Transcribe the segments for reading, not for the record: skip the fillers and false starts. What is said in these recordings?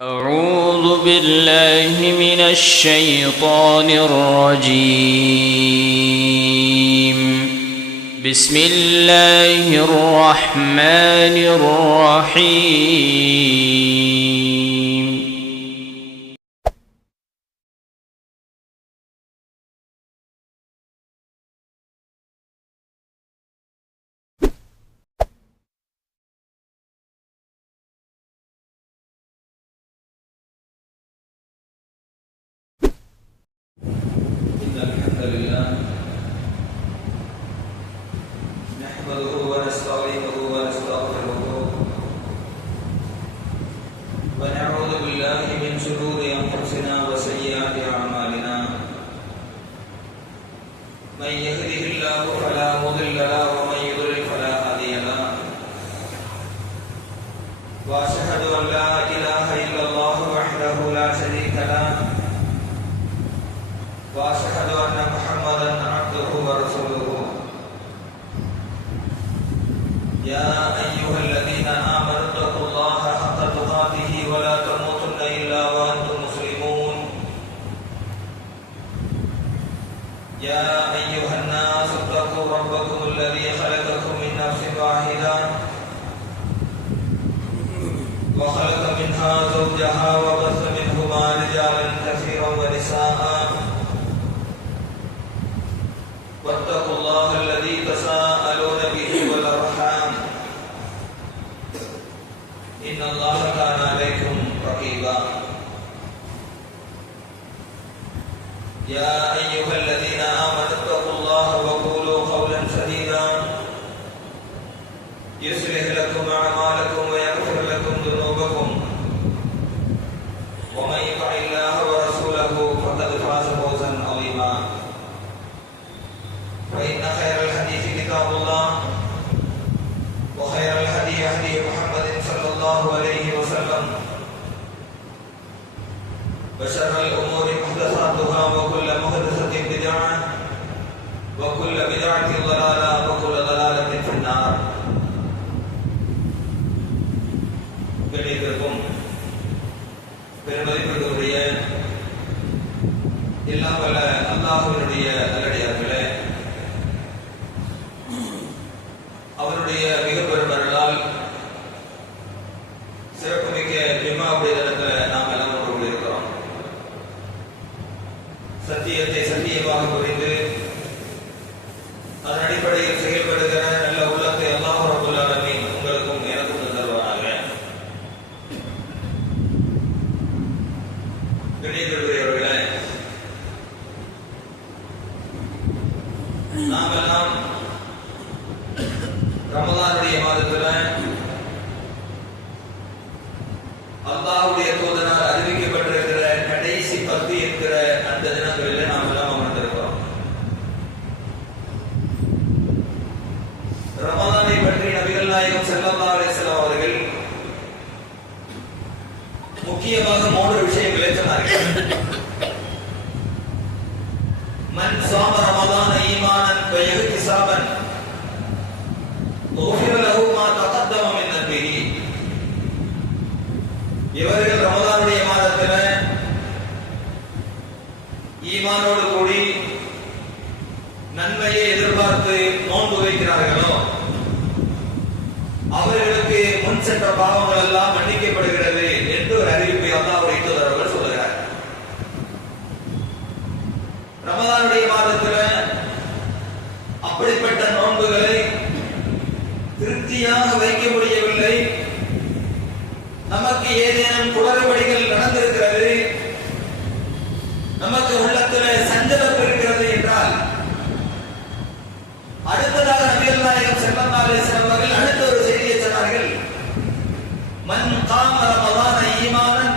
أعوذ بالله من الشيطان الرجيم. بسم الله الرحمن الرحيم. الحمد لله نحمده ونستعينه ونستغفره ونعوذ بالله من شرور انفسنا وسيئات اعمالنا من يهده الله فلا مضل له ومن يضلل فلا هادي له واشهد ان لا اله الا الله وحده لا شريك له واشهد ان محمدا عبده ورسوله يا ايها الذين امنوا اتقوا الله حق تقاته ولا تموتن الا وانتم مسلمون يا ايها الناس اتقوا ربكم الذي خلقكم من نفس واحده وخلق منها زوجها وبث منهما رجالا كثيرا ونساء واتقوا الله الذي تساءلون به والارحام ان الله كان عليكم رقيبا يا ايها الذين امنوا اتقوا الله وقولوا قولا سديدا يصلح لكم اعمالكم ويغفر لكم ذنوبكم ومن يطع الله ورسوله فقد فاز فوزا عظيما فإن خير الحديث كتاب الله وخير الهدي هدي محمد صلى الله عليه وسلم وشر الأمور محدثاتها وكل محدثة بدعة وكل بدعة ضلالة وكل ضلالة في النار. கணிதத்திற்கும் பெருமதிப்பிற்குரிய எல்லாம் வல்ல அல்லாஹ்வினுடைய நல்லடியார்களே, அவருடைய மிக பெரும் அருளால் சிறப்புமிக்க ஜும்மாவுடைய தினத்தில் நாம் எல்லாம் ஒன்று கூடியிருக்கிறோம். சத்தியத்தை சத்தியமாக புரிந்து அதன் அடிப்படையில் செயல்படுகிற நல்ல உள்ளத்தை அல்லாஹ் ரப்பல் ஆலமீன் உங்களுக்கும் எனக்கும் தருவானாக. கணிதத்திற்குரியவர்களே, நாம் எல்லாம் ரமலானுடைய மாதத்துல அல்லாஹ்வுடைய தூதரால் அறிவிக்கப்பட்டிருக்கிற கடைசி 10 என்கிற அந்த தினங்களில் நாம் எல்லாம் அமர்ந்திருக்கிறோம். ரமலானை பற்றி நபிகள் நாயகம் ஸல்லல்லாஹு அலைஹி வஸல்லம் அவர்கள் முக்கியமாக 3 விஷயங்களை சொன்னார்கள். மன் ஸாம ரமலான ஈமானன் வ இஹ்திஸாபன் இவர்கள் ரமலானுடைய மாதத்தில் ஈமானோடு கூடி நன்மையை எதிர்பார்த்து நோன்பு வைக்கிறார்களோ அவர்களுக்கு முன் சென்ற பாவங்கள் எல்லாம் மன்னிக்கப்படுகிறது என்று ஒரு அறிவிப்பை அல்லாஹ்வுடைய தூதர் சொல்லுகிறார். ரமலானுடைய மாதத்தில் அப்படிப்பட்ட நோன்புகளை திருப்தியாக வைக்க முடியவில்லை, நமக்கு ஏதேனும் குளறுபடிகள் நடந்திருக்கிறது, நமக்கு உள்ளத்தில் சஞ்சலம் இருக்கிறது என்றால் அடுத்ததாக நபிகள் நாயகம் ஸல்லல்லாஹு அலைஹி வஸல்லம் அவர்கள் அடுத்த ஒரு செய்தியை சொன்னார்கள். மன் காம ரமலான ஈமானன்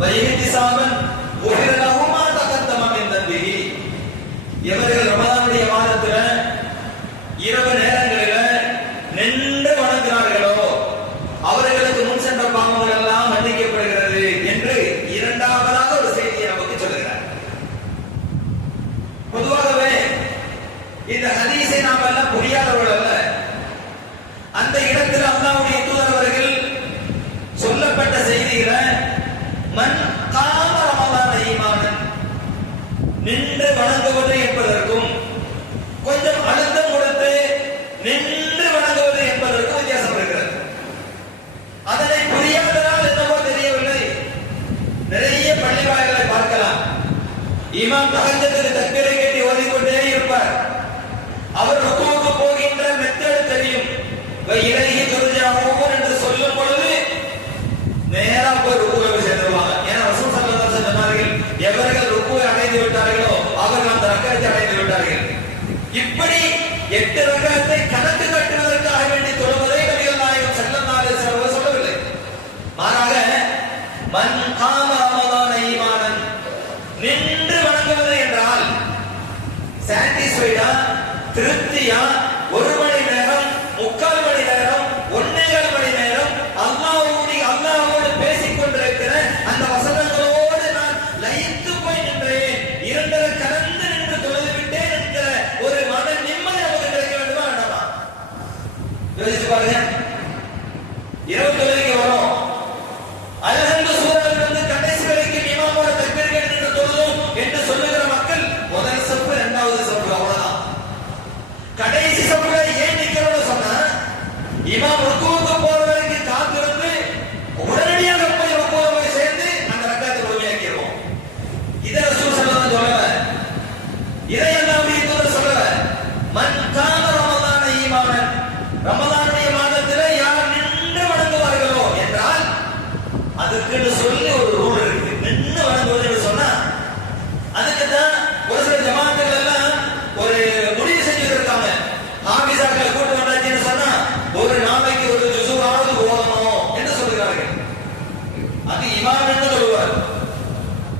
வ இஹ்திஸாபன் குஃபிர லஹு மா தகத்தம மின் தன்பிஹி. இவர்கள் ரமலானுடைய மாதத்தில் இரவு நேரங்களில் நின்று வணங்குகிறார்களோ அவர்களுக்கு முன் சென்ற பாவங்கள் எல்லாம் மன்னிக்கப்படுகிறது என்று இரண்டாவதாக ஒரு செய்தியை நமக்கு சொல்லுகிறார். பொதுவாகவே இந்த ஹதீஸை நாம் எல்லாம் புரியாதவர்கள் அல்ல. அந்த இடத்தில் அல்லாஹ்வுடைய தூதர் அவர்கள் சொல்லப்பட்ட செய்திகளை மன் காம ரமலான ஈமானன், நின்று வணங்குவது என்பதற்கும் கொஞ்சம் அழுத்தம் கொடுத்து நின்று வணங்குவது என்பதற்கும் வித்தியாசம் இருக்கிறது. அதனை புரியாததால் என்னவோ தெரியவில்லை, நிறைய பள்ளி வாயில்களை பார்க்கலாம். இமாம் தஹஜ்ஜுதுக்கு தக்பீரை கேட்டு ஓதிக்கொண்டே இருப்பார். அவர் ருக்குவுக்கு போகின்ற மெத்தட் தெரியும். இலைஹி துர்ஜாஊன் என்று சொல்லும் பொழுது நேரா போய் ருக்குவை சேர்ந்துருவாங்க. ஏன்னா ரசூல் ஸல்லல்லாஹு அலைஹி வஸல்லம் சொன்னார்கள், எவர்கள் ருக்குவை அடைந்து விட்டார்களோ அவர்கள் அந்த ரக்காத்தை அடைந்து விட்டார்கள். இப்படி 8 ரக்காத்தை கணக்கு கட்டுவதற்காக வேண்டி தொழுவதை நபிகள் நாயகம் ஸல்லல்லாஹு அலைஹி வஸல்லம் சொல்லவில்லை. மாறாக மன் காம ரமலான ஈமானன், நின்று வணங்குவது என்றால் சாட்டிஸ்ஃபைடா, திருப்தியா, 1 மணி நேரம், 3/4 மணி நேரம், 1.25 மணி நேரம் அல்லாஹ்வோடு பேசிக் கொண்டிருக்கிற அந்த வசனங்களோடு நான் லயித்து போய் நின்றேன், 2 கலந்து நின்று தொழுது விட்டேன் என்கிற ஒரு மன நிம்மதி நமக்கு கிடைக்க வேண்டுமா வேண்டாமா? யோசிச்சு பாருங்க. இரவு தொழுகைக்கு வரும், அல்ஹம்து சூராவிலிருந்து கடைசி வரைக்கும் இமாமோட தக்பீர் கேட்டு நின்று தொழுதும் என்று சொல்லுகிற மக்கள் முதல் சப்பு, 2வது சப்பு, அவ்வளவுதான். கடைசி சப்புல ஏன் நிக்கிறோம்னு சொன்னா, இமாம் ருக்குவுக்கு போற வரைக்கும் காத்திருந்து உடனடியாக போய் ருக்குவுல போய் சேர்ந்து அந்த ரக்காத்தை முழுமையாக்கிடுவோம். இதை ரசூல் ஸல்லல்லாஹு அலைஹி வஸல்லம் சொல்லல, இதை அல்லாஹ்வுடைய தூதர் சொல்லல. மன் காம ரமலான ஈமானன், ரமலானுடைய மாதத்திலே யார் நின்று வணங்குவார்களோ என்றால் அதுக்குன்னு சொல்லி ஒரு ரூல் இருக்கு. நின்று வணங்குவது சொன்னா அதுக்கு தான் ஒரு சில ஜமாத்துகள் எல்லாம் ஒரு முடிவு செஞ்சிருக்காங்க. ஆபீஸாக்களை கூட்டு வந்தாச்சுன்னு சொன்னா ஒரு நாளைக்கு ஒரு ஜுஸுவாவது ஓதணும் என்று சொல்கிறார்கள். அது இமாம் என்று சொல்லுவார்.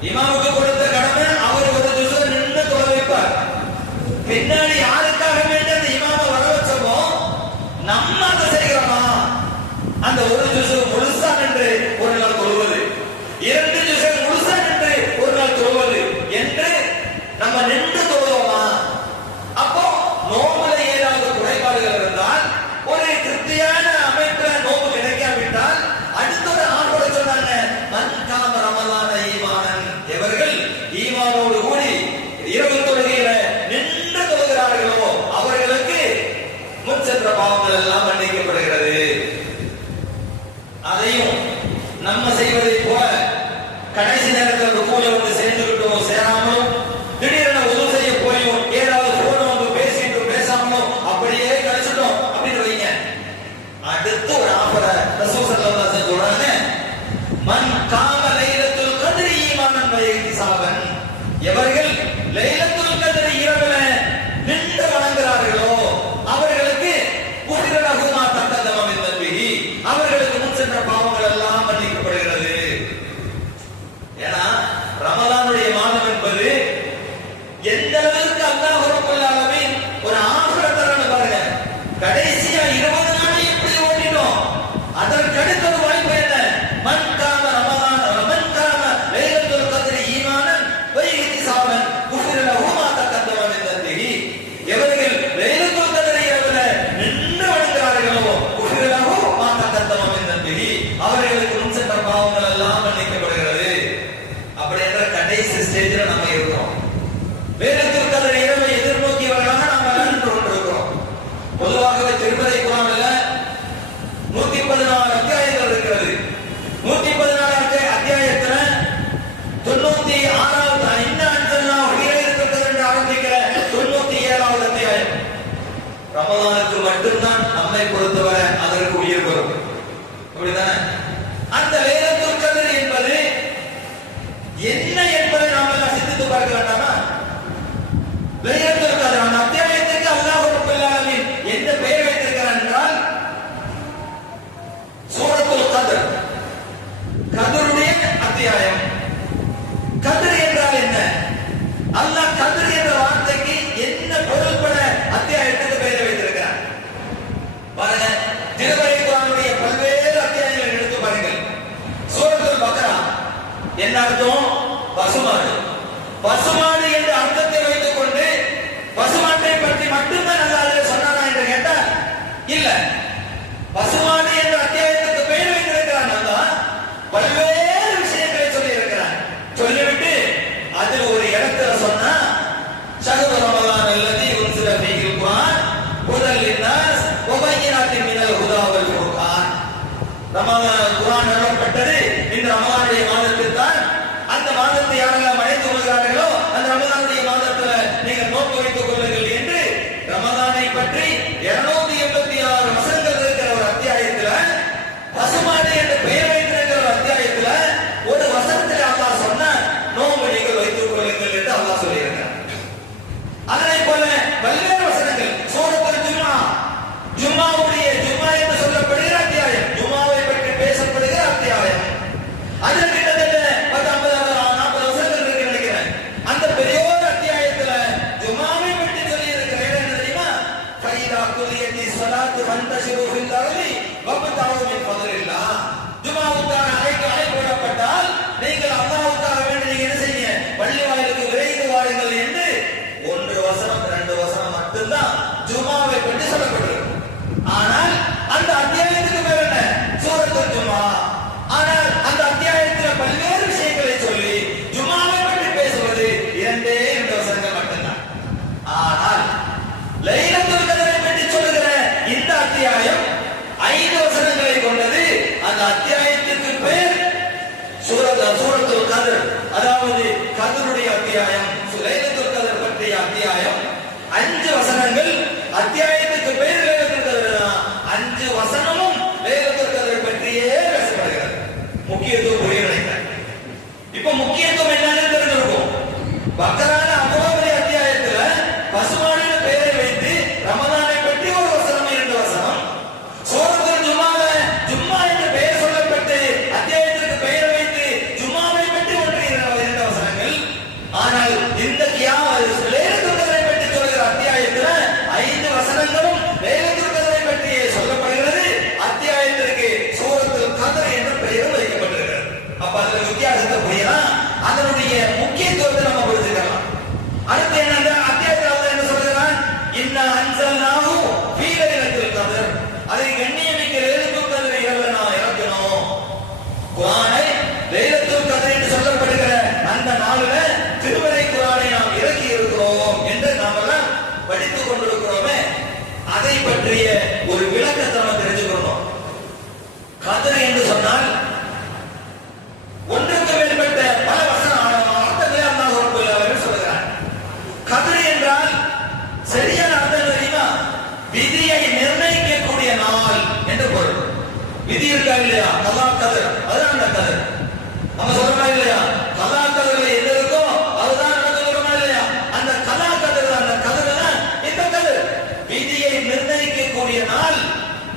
இமாமுக்கு கொடுத்த கடமை அவர் ஒரு ஜுஸு நின்று தொழ வைப்பார். பின்னாடி யாருக்காக வேண்டி அந்த இமாமை வர வச்சோமோ நம்ம அதை செய்கிறோமா, அந்த ஒரு ஜுஸு முழுசா நின்று ஒரு நாள் தொழுவது, 2 ஜுஸு முழுசா நின்று ஒரு நாள் தொழுவது என்று நம்ம நின்று தொழுவோமா? அப்போ நோம்புல ஏதாவது குறைபாடுகள் இருந்தால், ஒரு திருப்தியான அமைப்புல நோம்பு கிடைக்காவிட்டால் அடுத்த ஒரு ஆண்டோட சொன்னாங்க, மன் காம ரமலான ஈமானன், எவர்கள் ஈமானோடு கூடி இரவு தொழுகையில நின்று தொழுகிறார்களோ அவர்களுக்கு முன் சென்ற பாவங்கள் எல்லாம் மன்னிக்கப்படுகிறது. அதையும் நம்ம செய்வதை போல கடைசி நேரத்தில் ருக்குல வந்து சேர்ந்துகிட்டோம், சேராமலும் திடீரென உதவு செய்ய போயும் ஏதாவது போன் வந்து பேசிட்டு பேசாமலும் அப்படியே கழிச்சிட்டோம் அப்படின்னு வைங்க. அடுத்து ஒரு ஆஃபரை ரசூல் ஸல்லல்லாஹு அலைஹி வஸல்லம் சொல்றாங்க, மன் காம லைலத்துல் கத்ரி ஈமானன் வ இஹ்திசாபன், எவர்கள் லைலத்துல் கத்ரி இரவுல நின்று வணங்குகிறார்களோ அவர்களுக்கு குஃபிர லஹு மா தகத்தம மின் தன்பிஹி, அவர்களுக்கு முன் சென்ற பாவங்கள் எல்லாம் மன்னிக்கப்படுகிறது. ஏன்னா ரமலானுடைய மாதம் என்பது எந்த அளவுக்கு அல்லாஹ் ரப்பல் ஆலமீன் ஒரு ஆஃபர் தரான்னு பாருங்க. கடைசியா 20 நாள் இப்படி ஓடினோம், அதற்கு அடுத்த ஒரு வாய்ப்பு என்ன? மன் காம ரமலான், மன் காம லைலத்துல் கத்ரி ஈமானன் வ இஹ்திசாபன் குஃபிர லஹு மா தகத்தம மின் தன்பிஹி, எவர்கள் லைலத்துல் கத்ரி இரவுல நின்று வணங்குகிறார்களோ குஃபிர லஹு மா தகத்தம மின் தன்பிஹி, அவர்களுக்கு முன் சென்ற பாவங்கள் எல்லாம் மன்னிக்கப்படுகிறது. அப்படி என்ற கடைசி ஸ்டேஜில் நம்ம இருக்கிறோம். லைலத்துல் கத்ர் இரவை எதிர்நோக்கியவர்களாக நாம் நின்று கொண்டிருக்கிறோம். பொதுவாகவே திருமறை குர்ஆன்ல 114 அத்தியாயங்கள் இருக்கிறது. 114 அத்தியாயத்துல 96வது இன்ன அன்சல்னாஹு லைலத்துல் கத்ர் என்று ஆரம்பிக்கிற 97வது அத்தியாயம் ரமலானுக்கு மட்டும்தான் நம்மை பொறுத்தவரை அதற்கு உயிர் வரும். அப்படிதானே? அந்த லைலத்துல் கத்ர் என்பது என்ன என்பதை நாம் எல்லாம் சிந்தித்து பார்க்க வேண்டாமா? லைலத்துல் கத்ர் அந்த அத்தியாயத்துக்கு அல்லாஹ் ரப்பல் ஆலமீன் என்ன பெயர் வைத்திருக்கிறார் என்றால் சூரத்துல் கத்ர், கத்ருடைய அத்தியாயம். கத்ர் என்றால் என்ன? அல்லாஹ் கத்ர் என்ற வார்த்தைக்கு என்ன பொருள்பட அத்தியாயத்துக்கு பெயர் வைத்திருக்கிறார் பாருங்க. திருமறை குர்ஆனுடைய பல்வேறு அத்தியாயங்களை எடுத்து பாருங்கள். சூரத்துல் பக்ரா என்ன அர்த்தம்? பசுமாடு. பசுமாடு என்ற அர்த்தத்தை வைத்துக் கொண்டு பசுமாட்டை பற்றி மட்டும்தான் அல்லாஹ் சொன்னானா என்று கேட்டால் இல்ல. பசுமாடு என்ற அத்தியாயத்துக்கு பெயர் வைத்திருக்கிறான் அல்லாஹ் பல்வேறு விஷயங்களை சொல்லி பற்றிய ஒரு விளக்கத்தை நம்ம தெரிஞ்சுக்கணும். கதிர் என்று சொன்னால் ஒன்றுக்கு மேற்பட்ட பல அர்த்தங்களை அல்லாஹ் ரப்பல் ஆலமீன் சொல்கிறார். கதிர் என்றால் சரியான அர்த்தம் தெரியுமா? விதியை நிர்ணயிக்கக்கூடிய நாள் என்று பொருள். விதி இருக்கா இல்லையா? கலா கதிர், அதுதான் அந்த கதிர். நம்ம சொல்றோமா இல்லையா? கலா கதிர்ல எது இருக்கோ அதுதான் நடக்கிறோமா இல்லையா? அந்த கலா கதிர், அந்த கதிர் தான் இந்த கதிர். விதியை நிர்ணயிக்கக்கூடிய நாள்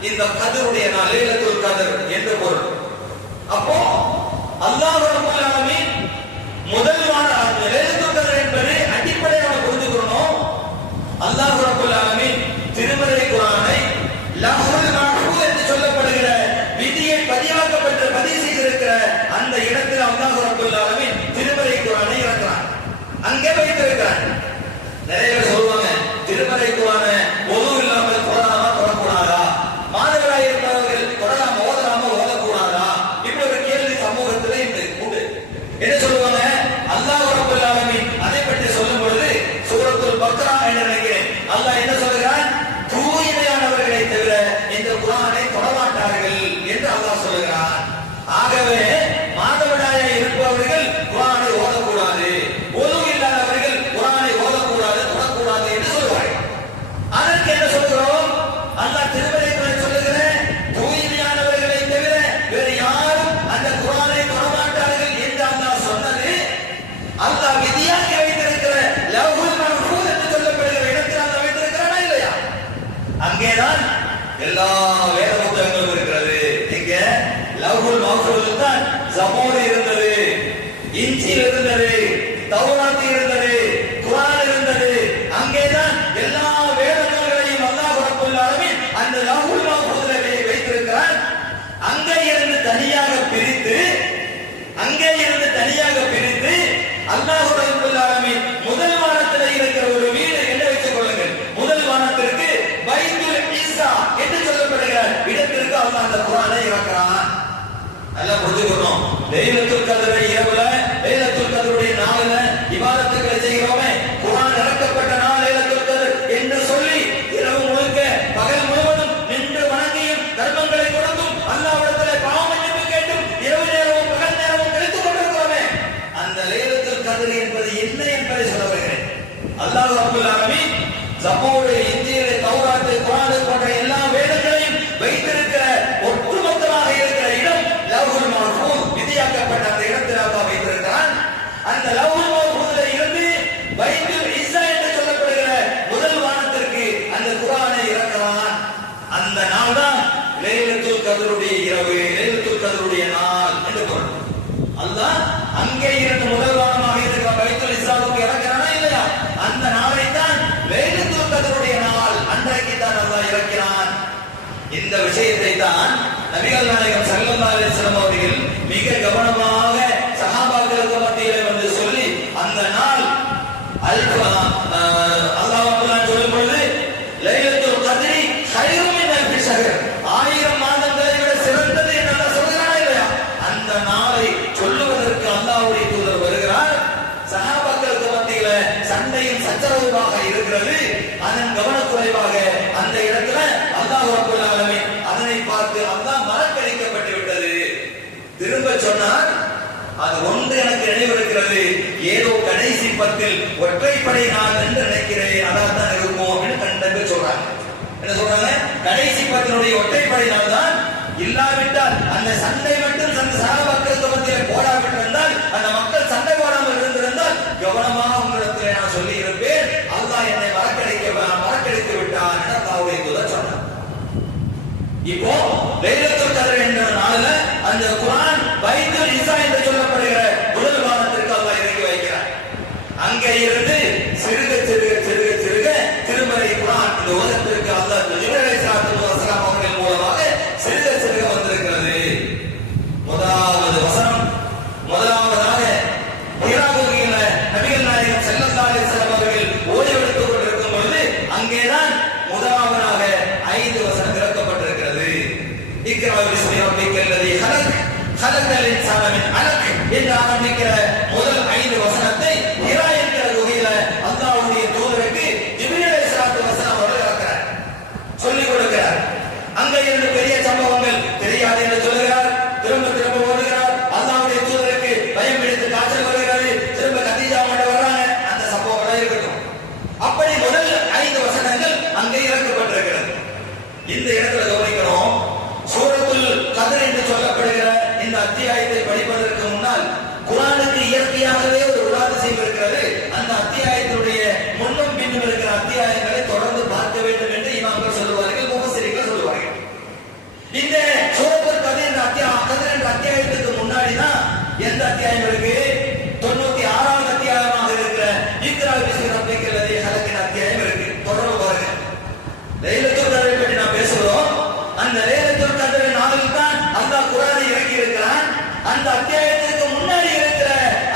இந்த கதிருடைய நாள், லைலத்துல் கதிர் என்று பொருள். அப்போ அல்லாஹ் ரப்பல் ஆலமீன் முதல் லைலத்துல் கதிர் என்பது அடிப்படையாக புரிஞ்சுக்கணும். அல்லாஹ் ரப்பல் ஆலமீன் திருமறை குர்ஆனை லஹ்வுல் மஹ்ஃபூஸ் என்று சொல்லப்படுகிற விதியை பதிவு செய்திருக்கிற அந்த இடத்தில் அல்லாஹ் ரப்பல் ஆலமீன் திருமறை குர்ஆனை இறக்குறான், அங்கே வைத்திருக்கிறான். நிறைய பேர் சொல்லுவாங்க, திருமறை குர்ஆனை ஒது இல்லாமல் தொழலாமா தொழக்கூடாதா, மாணவராக இருப்பவர்கள் தொழலாமா ஓதலாமா ஓதக்கூடாதா, இப்படி ஒரு கேள்வி சமூகத்திலே உண்டு. என்ன சொல்லுவாங்க? அல்லாஹ் ரப்பல் ஆலமீன் அதை பற்றி சொல்லும் பொழுது சூரத்துல் பக்ரா என்று நினைக்கிறேன், அல்லாஹ் என்ன சொல்கிறான்? தூய்மையானவர்களை தவிர இந்த குர்ஆனை தொடமாட்டார்கள் என்று அல்லாஹ் சொல்கிறான். ஆகவே மாதவிடாய இருப்பவர்கள் குர்ஆனை ஓதக்கூடாது, ஒது இல்லாதவர்கள் குர்ஆனை ஓதக்கூடாது, தொடக்கூடாது என்று சொல்வார்கள். அதற்கு என்ன சொல்கிறோம்? அல்லாஹ் திருமறைகளை சொல்லுகிற தூய்மையானவர்களை தவிர வேறு யாரும் அந்த குர்ஆனை தொடமாட்டார்கள் என்று அல்லாஹ் சொன்னது அல்லாஹ் விதியாக வைத்திருக்கிற லஹ்வுல் மஹ்ஃபூஸ் என்று சொல்லப்படுகிற இடத்தில் அல்லாஹ் வைத்திருக்கிறானா இல்லையா? அங்கேதான் எல்லா வேத புத்தகங்களும் இருக்கிறது. இங்க லஹ்வுல் மஹ்ஃபூஸ் தான் ஜபூர் இருந்தது, இன்ஜீல் இருந்தது, தௌராத் இருந்தது, குர்ஆன் இருந்தது. அங்கேதான் எல்லா வேத நூல்களையும் அல்லாஹ் ரப்பல் ஆலமீன் அந்த லஹ்வுல் மஹ்ஃபூஸிலே வைத்திருக்கிறான். அங்கே இருந்து தனியாக பிரித்து அல்லாஹ் ரப்பல் ஆலமீன் முதல் வானத்தில் இருக்கிற ஒரு வீடு என்று வைத்துக் கொள்ளுங்கள். முதல் வானத்திற்கு பைத்துல் இஸ்ஸா என்று சொல்லப்படுகிற இடத்திற்கு அல்லாஹ் அந்த குர்ஆனை இறக்குறான். எல்லாம் புரிஞ்சுக்கணும். லைலத்துல் கத்ர் இரவுல, லைலத்துல் கத்ருடைய நாளில இபாதத்துக்களை செய்கிறோமே, குர்ஆன் இறக்கப்பட்ட நாள் லைலத்துல் கத்ர் என்று சொல்லி இரவு முழுக்க பகல் முழுவதும் நின்று வணங்கியும் தர்மங்களை கொடுத்தும் அல்லாஹ்விடத்திலே பாவ மன்னிப்பு கேட்டும் இரவு நேரமும் பகல் நேரமும் கழித்துக் கொண்டிருக்கிறோமே, அந்த லைலத்துல் கத்ர் என்பது என்ன என்பதை சொல்ல வருகிறேன். அல்லாஹ் ரப்பல் ஆலமீன் ஜபூர், இன்ஜீல், தௌராத், குர்ஆன் போன்ற எல்லா வேதங்களையும் வைத்திருக்கிற ஒட்டுமொத்தமாக இருக்கிற இடம் லஹ்வுல் மஹ்ஃபூஸ், விதியாக்கப்பட்ட அந்த இடத்தில் அல்லாஹ் வைத்திருக்கிறான். அந்த லஹ்வுல் மஹ்ஃபூஸில் இருந்து பைத்துல் இஸ்ஸா என்று சொல்லப்படுகிற முதல் வானத்திற்கு அந்த குர்ஆனை இறக்குறான். அந்த நாள் தான் லைலத்துல் கத்ருடைய இரவு, லைலத்துல் கத்ருடைய நாள் என்று பொருள். அல்லாஹ் அங்கே இருந்து முதல் வானமாக இருக்கிற பைத்துல் இஸ்ஸாவுக்கு இறக்குறானா இல்லையா? அந்த நாளை தான் லைலத்துல் கத்ருடைய நாள், அன்றைக்கு தான் அல்லாஹ் இறக்கிறான். இந்த விஷயத்தை தான் நபிகள் நாயகம் ஸல்லல்லாஹு அலைஹி வஸல்லம் அவர்கள் மிக கவனமாக சஹாபாக்களுக்கு மத்தியிலே வந்து சொல்லி அந்த நாள் அல்லாஹ் சொல்லும் பொழுது லைலத்துல் கத்ரி கைரும் மின் அல்ஃபி ஷஹர், 1000 மாதங்களை விட சிறந்தது என்று அல்லாஹ் சொல்கிறானா இல்லையா? அந்த நாளை சொல்லுவதற்கு அல்லாஹ்வுடைய தூதர் வருகிறார். சஹாபாக்களுக்கு மத்தியில சண்டையும் சச்சரவுமாக இருக்கிறது. அதன் கவனக்குறைவாக அந்த இடத்துல அல்லாஹ் ரப்பல் ஆலமீன் அதனை பார்த்து அல்லாஹ் மறக்கடிக்கப்பட்டு விட்டது. திரும்ப சொன்னார், அது ஒன்று எனக்கு நினைவிருக்கிறது, ஏதோ கடைசி பத்தில் ஒற்றைப்படை நாள் என்று நினைக்கிறேன், அதான் தான் இருக்கும் அப்படின்னு கண்டங்க சொல்றாங்க. என்ன சொல்றாங்க? கடைசி பத்தினுடைய ஒற்றைப்படை நாள் தான். இல்லாவிட்டால் அந்த சண்டை மட்டும் அந்த சஹாபாக்களுக்கு மத்தியில் போடாவிட்டிருந்தால், அந்த மக்கள் சண்டை போடாமல் இருந்திருந்தால் கவனமாக உங்களிடத்தில் நான் சொல்லி இருப்பேன், அல்லாஹ் என்னை மறக்கடித்து விட்டான் என அல்லாஹ்வுடைய தூதர் சொன்னார். இப்போ லைலத்துல் கத்ர் என்ற நாளில் அந்த குர்ஆன் பைத்துல் இஸ்ஸா என்று சொல்லப்படுகிற முதல் வானத்திற்கு அல்லாஹ் இறக்கி வைக்கிறார். அங்கே இருந்து சிறுக சிறுக சிறுக சிறுக திருமறை குர்ஆன் இந்த உலகத்திற்கு அல்லாஹ் ஜிப்ரீல் அலைஹிஸ்ஸலாத்து வஸலாம் அவர்கள் மூலமாக சிறுக சிறுக வந்திருக்கிறது. முதலாவது வசனம் எந்த அத்தியாயம் இருக்கு? 96வது அத்தியாயமாக இருக்கிற இக்ரா பிஸ்மி ரப்பிக்கல் லதீ ஹலக்கின் அத்தியாயம் இருக்கு. தொடர்பு பாருங்க. லைலத்துல் கத்ரை பற்றி நாம் பேசுறோம். அந்த லைலத்துல் கத்ரை நாளில் தான் அல்லாஹ் குர்ஆனை இறக்கி இருக்கிறான். அந்த அத்தியாயத்துக்கு முன்னாடி இருக்கிற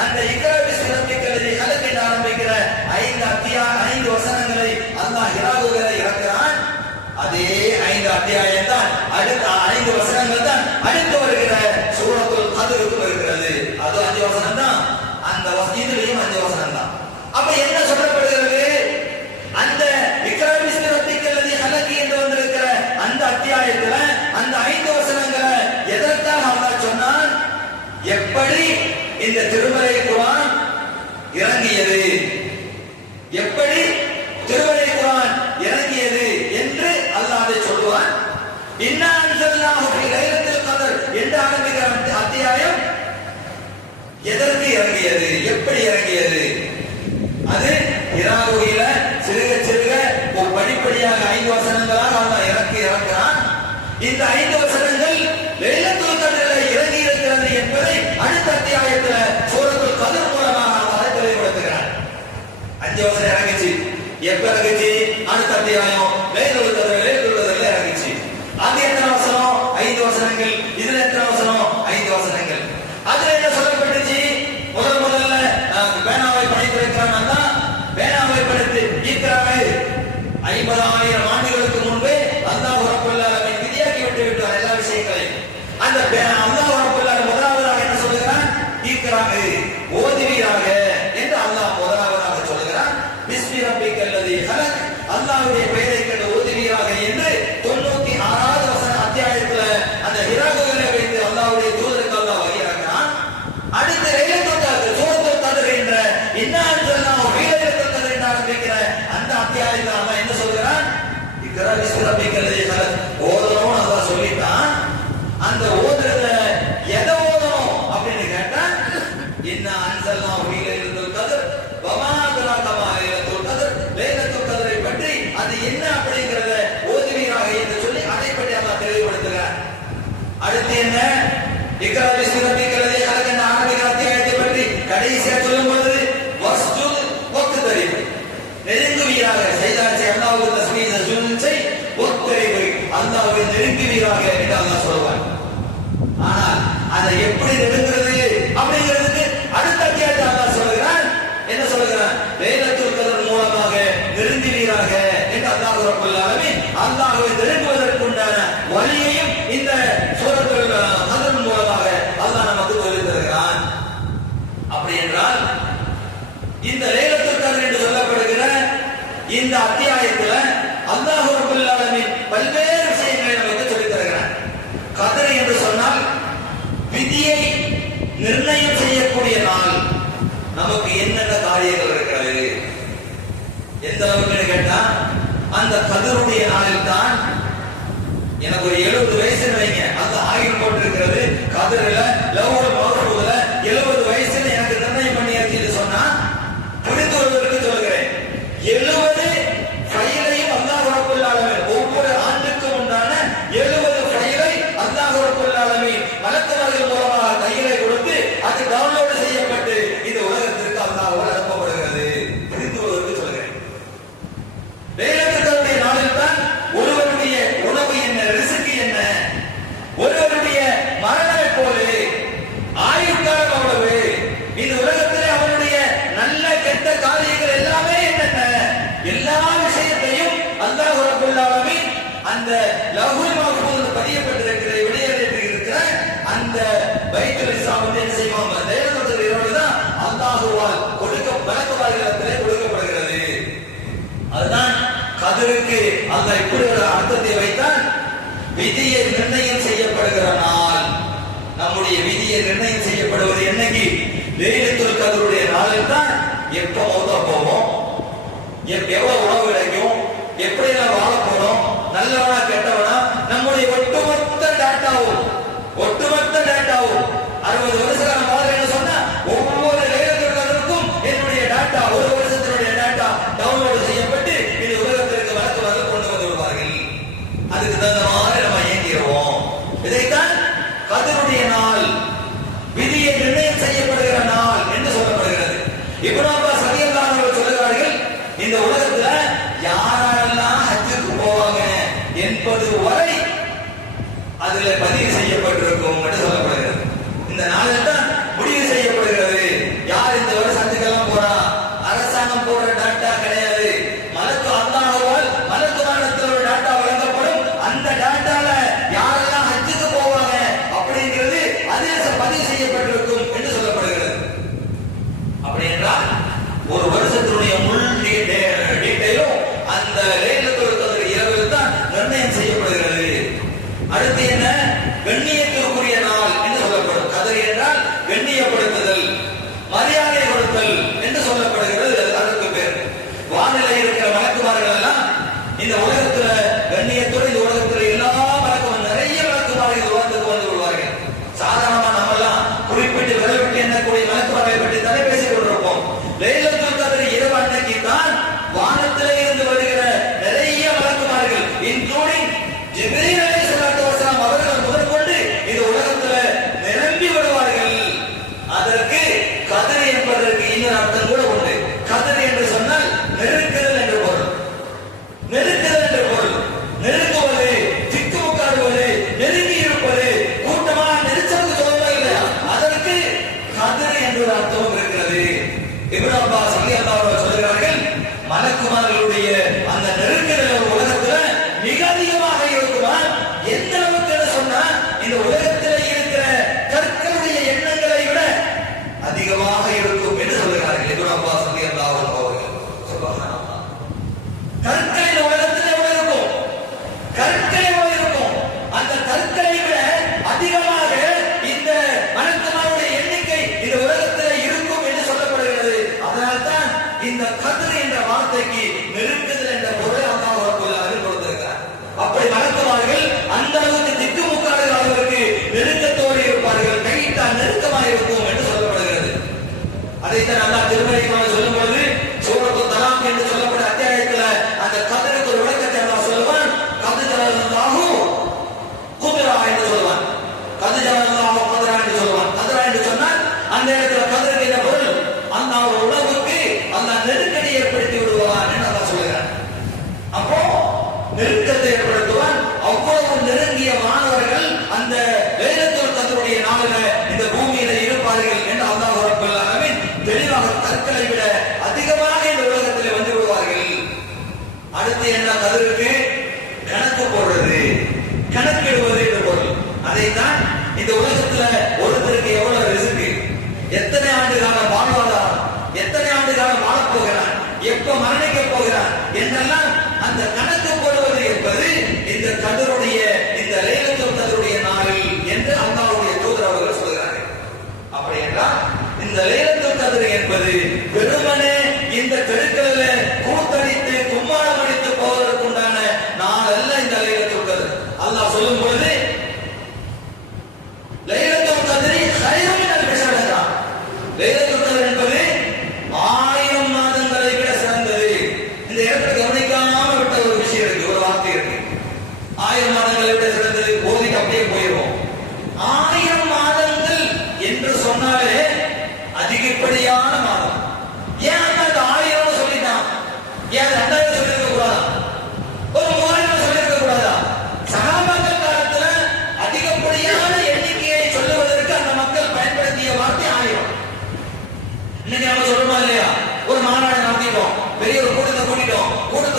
அந்த இக்ரா பிஸ்மி ரப்பிக்கல் லதீ ஹலக் என்று ஆரம்பிக்கிற 5 வசனங்களை அல்லாஹ் ஹிரா குகையில இறக்குறான். அதே 5 அத்தியாயம் தான், அடுத்த 5 வசனங்கள் தான் அடுத்து வருகிற சூரத்துல் கத்ருக்கும் இருக்கிறது. அது 5 வசனம் தான். அந்த இதுலயும் 5 வசனம் தான். அப்ப என்ன சொல்லப்படுகிறது? அந்த இக்ரா பிஸ்மி ரப்பிக்கல் லதீ ஹலக் என்று வந்திருக்கிற அந்த அத்தியாயத்துல அந்த 5 வசனங்களை எதற்காக அல்லாஹ் சொன்னான்? எப்படி இந்த திருமறை குர்ஆன் இறங்கியது, எப்படி திருமறை குர்ஆன் இறங்கியது என்று அல்லாஹ் அதை சொல்லுவான். இன்னா அன்ஸல்னாஹு ஃபீ லைலத்துல் கத்ர் என்று ஆரம்பிக்கிற அத்தியாயம் எதற்கு இறங்கியது, எப்படி இறங்கியது? அது ஹிரா குகையில சிறுக சிறுக ஒரு படிப்படியாக 5 வசனங்களாக அல்லாஹ் இறக்குறான். இந்த 5 வசனங்கள் லைலத்துல் கத்ரில் இறங்கி இருக்கிறது என்பதை அடுத்த அத்தியாயத்துல சூரத்துல் கத்ர் மூலமாக அல்லாஹ் தெளிவுபடுத்துகிறார். 5 வசனம் இறங்கிச்சு. எப்ப இறங்கிச்சு? அடுத்த அத்தியாயம் லைலத்துல் கத்ரில் இறங்கிச்சு. அது எத்தனை வசனம்? 5 வசனங்கள். இதுல எத்தனை வசனம்? 5 வசனங்கள். அதுல என்ன சொல்லப்பட்டுச்சு? முதல்ல பேனாவை படைத்திருக்கிறான். தான் பேனாவை படைத்து ஈக்ராவை 50,000 ஆண்டுகளுக்கு முன்பே அல்லாஹ் ரப்பல் ஆலமீன் விதியாக்கி விட்டார் எல்லா விஷயங்களையும். அந்த அல்லாஹ் ரப்பல் ஆலமீன் முதலாவதாக என்ன சொல்லுகிறான்? ஈக்ராவை ஓதுவீராக என்று அல்லாஹ் முதலாவதாக சொல்லுகிறான். பிஸ்மி ரப்பிக்கல் லதீ ஹலக், அல்லாஹ்வுடைய பெயரை கொண்டு ஓதுவீராக என்று 96வது அத்தியாயத்துல அந்த ஹிரா குகையில வைத்து அல்லாஹ்வுடைய தூதருக்கு அல்லாஹ் வழியாகிறான். அடுத்து லைலத்துல் கத்ர் சூரத்துல் கத்ர் என்ற இன்னா அன்ஸல்னாஹு ஃபீ லைலத்துல் கத்ர் என்று ஆரம்பிக்கிற அந்த அத்தியாயத்துல அல்லாஹ் என்ன சொல்கிறான்? இக்ரா பிஸ்மி ரப்பிக்கல் லதீ ஹலக் ஓதணும் அல்லாஹ் சொல்லிட்டான். அந்த ஓதுறத எதை ஓதணும் அப்படின்னு கேட்டா இன்னா அன்ஸல்னாஹு ஃபீ லைலத்துல் கத்ர் வமா அத்ராக மா லைலத்துல் கத்ர், லைலத்துல் கத்ரை பற்றி அது என்ன அப்படிங்கறத ஓதுவீராக என்று சொல்லி அதை பற்றி அல்லாஹ் தெளிவுபடுத்துகிறார். அடுத்து என்ன? இக்ரா பிஸ்மி ரப்பிக்கல் லதீ ஹலக் என்ற ஆரம்பிக்கிற அத்தியாயத்தை பற்றி கடைசியா சொல்லும்போது வஸ்ஜுத் வக்தரிப், நெருங்குவீராக செய்தாச்சு அல்லாஹ்வுக்கு தஸ்பீஹ் சுஜூத் செய், வக்தரிப் அல்லாஹ்வை நெருங்குவீராக என்று அல்லாஹ் சொல்வான். ஆனால் அதை எப்படி நெருங்குறது அப்படிங்கிறதுக்கு அடுத்த அத்தியாயத்தை அல்லாஹ் சொல்கிறான். என்ன சொல்கிறான்? லைலத்துல் கத்ர் மூலமாக நெருங்குவீராக என்று அல்லாஹ் ரப்பல் ஆலமீன் அல்லாஹ்வை நெருங்குவதற்குண்டான வழியையும் இந்த சூரத்துல் கத்ர் மூலமாக அல்லாஹ் நமக்கு சொல்லித் தருகிறான். அப்படி என்றால் இந்த லைலத்துல் கத்ர் என்று சொல்லப்படுகிற இந்த அத்தியாயத்துல அல்லாஹ் ரப்பல் ஆலமீன் பல்வேறு விஷயங்களை நமக்கு சொல்லித் தருகிறான். கத்ர் என்று சொன்னால் விதியை நிர்ணயம் செய்யக்கூடிய நாள். நமக்கு என்னென்ன காரியங்கள் இருக்கிறது, எந்த அளவுக்கு கேட்டா அந்த கத்ருடைய நாளில் தான் எனக்கு ஒரு 70 வயசு வைங்க, அந்த ஆயுள் போட்டிருக்கிறது கத்ரில லவ்ஹுல் மஹ்ஃபூதுல 70 வயசுல எனக்கு நிர்ணயம் பண்ணியாச்சுன்னு சொன்னா புரிந்து கொள்வதற்கு சொல்கிறேன். 70 ஃபைலையும் அல்லாஹ் ரப்பல் ஆலமீன் ஒவ்வொரு ஆண்டுக்கும் உண்டான 70 ஃபைலை அல்லாஹ் ரப்பல் ஆலமீன் மலக்குகள் மூலமாக கையிலே கொடுத்து அது டவுன்லோட் செய்யப்பட்டு இந்த உலகத்திற்கு அல்லாஹ்வால் அனுப்பப்படுகிறது. புரிந்து கொள்வதற்கு சொல்கிறேன். லைலத்துல் கத்ருடைய நாளில் தான் ஒருவருடைய உணவு என்ன, ரிஸ்க் என்ன, ஒருவருடைய மரணம் எப்போது, ஆயுட்காலம் அவ்வளவு, இந்த உலகத்திலே அவருடைய நல்ல கெட்ட காரியங்கள் எல்லாமே என்னென்ன, எல்லா விஷயத்தையும் அல்லாஹ் ரப்பல் ஆலமீன் அந்த லவ்ஹுல் மஹ்ஃபூதில் பதியப்பட்டிருக்கிற வெளியேறியிருக்கிற அந்த பைத்துல் இஸ்ஸாம் என்ன செய்வாங்க? லைலத்துல் கத்ர் இரவு தான் அல்லாஹ்வால் மலக்குகளிடத்திலே கொடுக்கப்படுகிறது. அதுதான் கத்ருக்கு அல்லாஹ் இப்படி ஒரு அர்த்தத்தை வைத்தான். விதியை நிர்ணயம் செய்யப்படுகிற நாள். நம்முடைய விதியை நிர்ணயம் செய்யப்படுவது என்னைக்கு? லைலத்துல் கத்ருடைய நாளில் தான். எப்ப மௌத்தா போவோம், எவ்வளவு உணவு கிடைக்கும், எப்படி எல்லாம் வாழ போறோம், நல்லவனா கெட்டவனா, நம்முடைய ஒட்டுமொத்த டேட்டாவும் 60 வருஷம் மாதிரி சொன்னா ஒவ்வொரு லைலத்துல் கத்ருக்கும் என்னுடைய டேட்டா, ஒரு வருஷத்தினுடைய டேட்டா டவுன்லோட் செய்யப்பட்டு இது உலகத்திற்கு வழக்கு கொண்டு வந்து விடுவார்கள். அதுக்கு தகுந்த மாதிரி நம்ம இயங்கிடுவோம். இதைத்தான் கத்ருடைய நாள், விதியை நிர்ணயம் அதைத்தான் அல்லாஹ் திருமறையிலே சொல்லும் பொழுது சூரத்து தலாக் என்று சொல்லக்கூடிய அத்தியாயத்துல அந்த கதருக்கு ஒரு விளக்கத்தை அல்லாஹ் சொல்லுவான். கதுஜல்லாஹு குத்ரா என்று சொல்லுவான். கதுஜல்லாஹு குத்ரா என்று சொல்லுவான். கத்ரா என்று சொன்னால் அந்த இடத்துல கதருக்கு என்ன பொருள்? அல்லாஹ் உலகுக்கு அல்லாஹ் நெருக்கடி ஏற்படுத்தி விடுவான் என்று அல்லாஹ் சொல்கிறான். அப்போ நெருக்கத்தை ஏற்படுத்துவான். அவ்வளவு நெருங்கிய மாணவர்கள் அந்த லைலத்துல் கத்ருடைய நாளில இந்த பூமியில இருப்பார்கள் என்று அல்லாஹ் ரப்பல் ஆலமீன் தெளிவாக கற்களை விட அதிகமாக இந்த உலகத்தில் வந்து விடுவார்கள். அடுத்து என்ன கதிருக்கு கணக்கு போடுறது, கணக்கிடுவது என்று பொருள். அதைத்தான் இந்த உலகத்துல ஒருத்தருக்கு எவ்வளவு ரிஸ்க், எத்தனை ஆண்டு காலம் வாழ்வாதாரம், எத்தனை ஆண்டு காலம் வாழப் போகிறான், எப்ப மரணிக்க போகிறான் என்றெல்லாம் அந்த கணக்கு போடுவது என்பது இந்த கதருடைய இந்த லைலத்துல் கத்ருடைய நாளில் என்று அல்லாஹ்வுடைய தூதர் அவர்கள் சொல்கிறார்கள். அப்படி என்றால் இந்த லைலத்துல் கத்ர் என்பது வெறுமனே இந்த தெருக்களில் கூத்தடித்து கும்மாளம் அடித்து போவதற்கு உண்டான நாள் அல்ல. இந்த லைலத்துல் கத்ர் அல்லாஹ் சொல்லும் பொழுது லைலத்துல் கத்ரி கைரும் மினல் பிஷர், லைலத்துல் கத்ர் என்பது 1000 மாதங்களை விட சிறந்தது. இந்த இடத்துல கவனிக்காம விட்ட ஒரு விஷயம் இருக்கு, ஒரு வார்த்தை இருக்கு. 1000 மாதங்களை விட சிறந்தது போதிக்கு அப்படியே போயிடும். 1000 மாதங்கள் என்று சொன்னாலே அதிகப்படியான மாதம். ஏன் அந்த 1000 சொல்லிட்டான்? ஏன் 2000 சொல்லிருக்க கூடாதா? ஒரு 3000 சொல்லிருக்க கூடாதா? சகாபாக்கள் காலத்துல அதிகப்படியான எண்ணிக்கையை சொல்லுவதற்கு அந்த மக்கள் பயன்படுத்திய வார்த்தை 1000. இன்னைக்கு நம்ம சொல்றோமா இல்லையா? ஒரு மாநாடு நடத்திட்டோம், பெரிய ஒரு கூட்டத்தை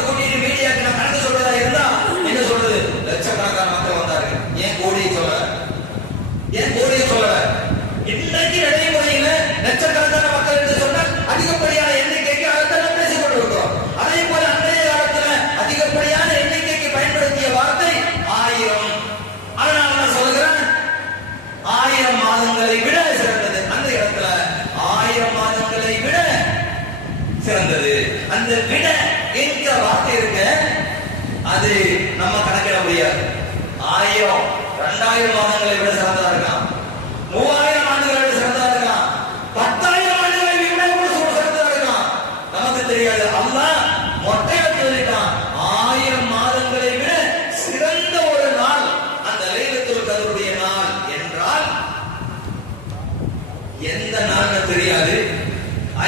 கூட்டிட்டு மீடியாக்கு நான் கணக்கு சொல்றதா இருந்தா என்ன சொல்றது? லட்சக்கணக்கான மக்கள் வந்தார்கள். ஏன் கோடியை சொல்லல? ஏன் கோடியை சொல்லல? இன்னைக்கு நடைமுறையில லட்சக்கணக்கான மக்கள் என்று சொன்னால் அதிகப்படியான எண்ணிக்கைக்கு அதைத்தான் பேசிக் கொண்டிருக்கிறோம். அதே போல அன்றைய காலத்துல அதிகப்படியான எண்ணிக்கைக்கு பயன்படுத்திய வார்த்தை 1000. அதனால நான் சொல்கிறேன் 1000 மாதங்களை விட சிறந்தது. அந்த இடத்துல 1000 மாதங்களை விட சிறந்தது. அந்த விட என்கிற வார்த்தை இருக்கு, அது நம்ம கணக்கிட முடியாது. 1000 2000 மாதங்களை விட சிறந்ததா இருக்கலாம், 3000 ஆண்டுகளை விட சிறந்ததா இருக்கலாம், 10,000 ஆண்டுகளை விட சிறந்ததா இருக்கலாம், நமக்கு தெரியாது. அல்லாஹ் மொட்டையா சொல்லிட்டான் 1000 மாதங்களை விட சிறந்த ஒரு நாள் அந்த லைலத்துல் கத்ருடைய நாள் என்றால் எந்த நாள்னு தெரியாது.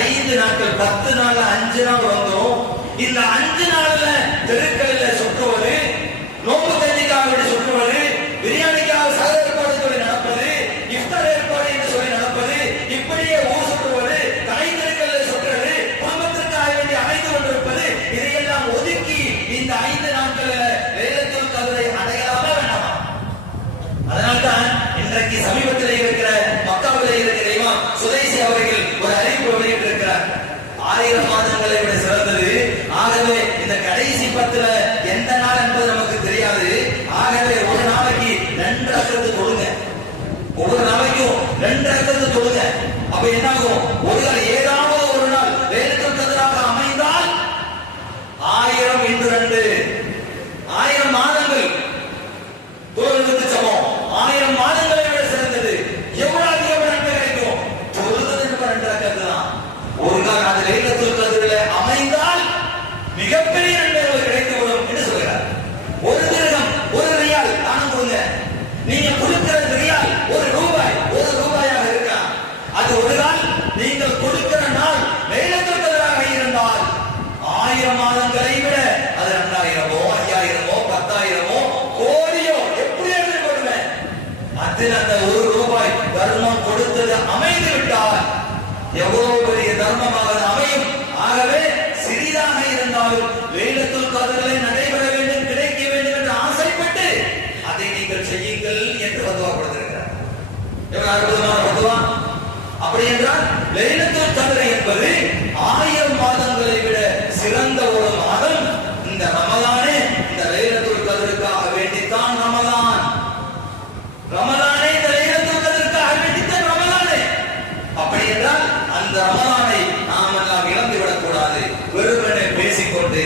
5 நாட்கள், 10 நாள்ல 5 நாள் வந்துடும். இந்த 5 நாள்ல தெருக்களில் சுற்றுவது, நோம்பு கஞ்சிக்காக சுற்றுவது, பிரியாணிக்காக சக ஏற்பாடு சொல்லி நடப்பது, இஃப்தார் ஏற்பாடு என்று சொல்லி நடப்பது, இப்படியே ஊர் சுற்றுவது, கடை தெருக்களில் சுற்றுவது, குடும்பத்திற்காக வேண்டி அழைத்து கொண்டிருப்பது, இதையெல்லாம் ஒதுக்கி இந்த 5 நாட்கள்ல லைலத்துல் கத்ரை அடையலாமா வேண்டாமா? அதனால்தான் இன்றைக்கு சமீபத்தில் இருக்கிற மக்காவில் இருக்கிற இமாம் சுதைசி அவர்கள் ஒரு அறிவிப்பு வெளியிட்டிருக்கிறார். 1000 மாதங்களை விட சிறந்தது. ஆகவே இந்த கடைசி 10ல எந்த நாள் என்பது நமக்கு தெரியாது. ஆகவே ஒரு நாளைக்கு 2 ரக்அத் தொழுங்க, ஒவ்வொரு நாளைக்கும் 2 ரக்அத் தொழுங்க. அப்ப என்ன ஆகும்? ஒரு நாள் ஏதாவது ஒரு நாள் லைலத்துல் கத்ராக அமைந்தால் 1000 into 2 1000 மாதங்கள் தொழுவதற்கு சமம். 1000 மாதங்களை விட சிறந்தது. எவ்வளவு அதிகம் நன்மை கிடைக்கும்? தொழுவது 2 ரக்அத் தான். ஒரு நாள் அது லைலத்துல் கத்ரிலே அமைந்தால் மிகப்பெரிய நன்மை கிடைத்துவிடும் என்று சொல்கிறார். ஒரு திரகம், ஒரு ரியால் தானம் கொடுங்க. நீங்க கொடுக்கிற ரியால் ஒரு ரூபாயாக இருக்கலாம். அது ஒரு நாள் நீங்கள் கொடுக்கிற நாள் லைலத்துல் கத்ராக இருந்தால் 1000 மாதங்களை விட அது 2000மோ 5000மோ 10,000மோ கோடியோ எப்படியாவது கொடுவேன். அதில் அந்த ₹1 தர்மம் கொடுத்தது அமைந்து விட்டால் எவ்வளவு பெரிய தர்மமாக அமையும். ஆகவே சிறிதாக இருந்தாலும் லைலத்துல் கத்ரிலே நடைபெற வேண்டும், கிடைக்க வேண்டும் என்று ஆசைப்பட்டு அதை நீங்கள் செய்யுங்கள் என்று ஃபத்வா கொடுத்திருக்கிறார். எவ்வளவு அற்புதமான ஃபத்வா! அப்படி என்றால் லைலத்துல் கத்ர் என்பது 1000 மாதங்களை விட சிறந்த ஒரு மாதம். இந்த ரமலானே இந்த லைலத்துல் கத்ருக்காக வேண்டித்தான் ரமலானே இந்த லைலத்துல் கத்ருக்காக வேண்டித்தான் ரமலானே. அப்படி என்றால் அந்த ரமலானை நாம் எல்லாம் இழந்து விடக்கூடாது. வெறுமனை பேசிக்கொண்டு,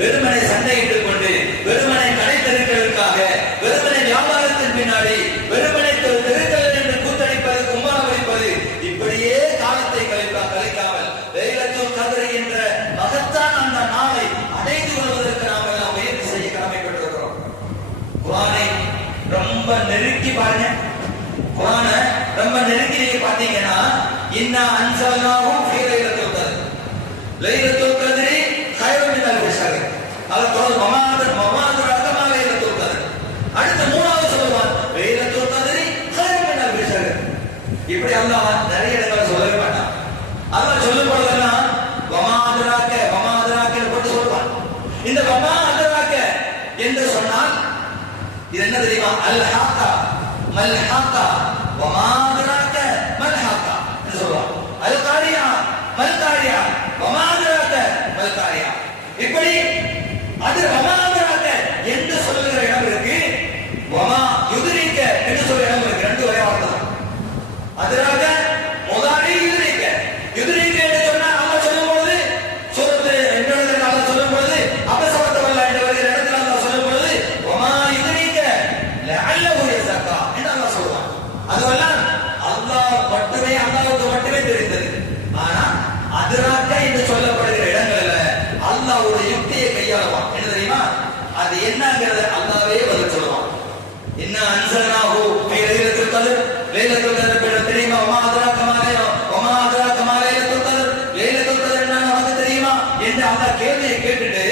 வெறுமனை சண்டையிட்டுக் கொண்டு, வெறுமனை கடை தெருக்களுக்காக, வெறுமனை வியாபாரத்தின் பின்னாடி, வெறுமனை தெருக்களில் என்று கூத்தடிப்பது, கும்மாளம் வைப்பது, இப்படியே காலத்தை கழிக்காமல் பாத்தீங்கன்னா இன்னா அன்ஸல்னாஹு ஃபீ லைலத்துல் கத்ர், லைலத்துல் கத்ரி கைருன் மின் அல்ஃபி ஷஹர். அது தொடர் மமாதுராக மா லைலத்துல் கத்ர். அடுத்து மூணாவது சொல்லுவான் லைலத்துல் கத்ரி கைருன் மின் அல்ஃபி ஷஹர். இப்படி அல்லாஹ் நிறைய இடங்களை சொல்லவே மாட்டான். அல்லாஹ் சொல்லும் பொழுதெல்லாம் வமாதுராக போட்டு சொல்லுவான். இந்த வமாதுராக என்று சொன்னால் இது என்ன தெரியுமா? அல் ஹாக்கா மல் ஹாக்கா வமாதுராக மல் ஹாக்கா என்று சொல்லுவான். அல் காரியா மல் காரியா வமாதுராக மல் காரியா. இப்படி அது வமாதுராக என்று சொல்லுகிற இடம் இருக்கு, வமா யுத்ரிக என்று சொல்லுகிற இடம் இருக்கு. ரெண்டு ஒரே வார்த்தை தான். அதுராக முதாரி யுத்ரிக. யுத்ரிக என்று சொன்னா அல்லாஹ் சொல்லும் பொழுது சூரத்து என்னது அல்லாஹ் சொல்லும் பொழுது அபசவத்தவல்ல என்ற வருகிற இடத்துல அல்லாஹ் சொல்லும் பொழுது வமா யுத்ரிக லஅல்லஹு யஸக்கா என்று அல்லாஹ் சொல்றான். அதுவெல்லாம் அல்லாஹ்வுக்கு மட்டுமே தெரிந்தது. ஆனா அதுராக என்று சொல்லப்படுகிற இடங்கள்ல அல்லாஹ் ஒரு யுக்தியை கையாளுவான். என்ன தெரியுமா? அது என்னங்கிறத அல்லாஹ்வே பதில் சொல்லுவான். இன்னா அன்ஸல்னாஹு ஃபீ லைலத்துல் கத்ர், லைலத்துல் கத்ர் தெரியுமா? வமா அத்ராக மா லைலத்துல் கத்ர், லைலத்துல் கத்ர் என்ன நமக்கு தெரியுமா என்று அல்லாஹ் கேள்வியை கேட்டுட்டு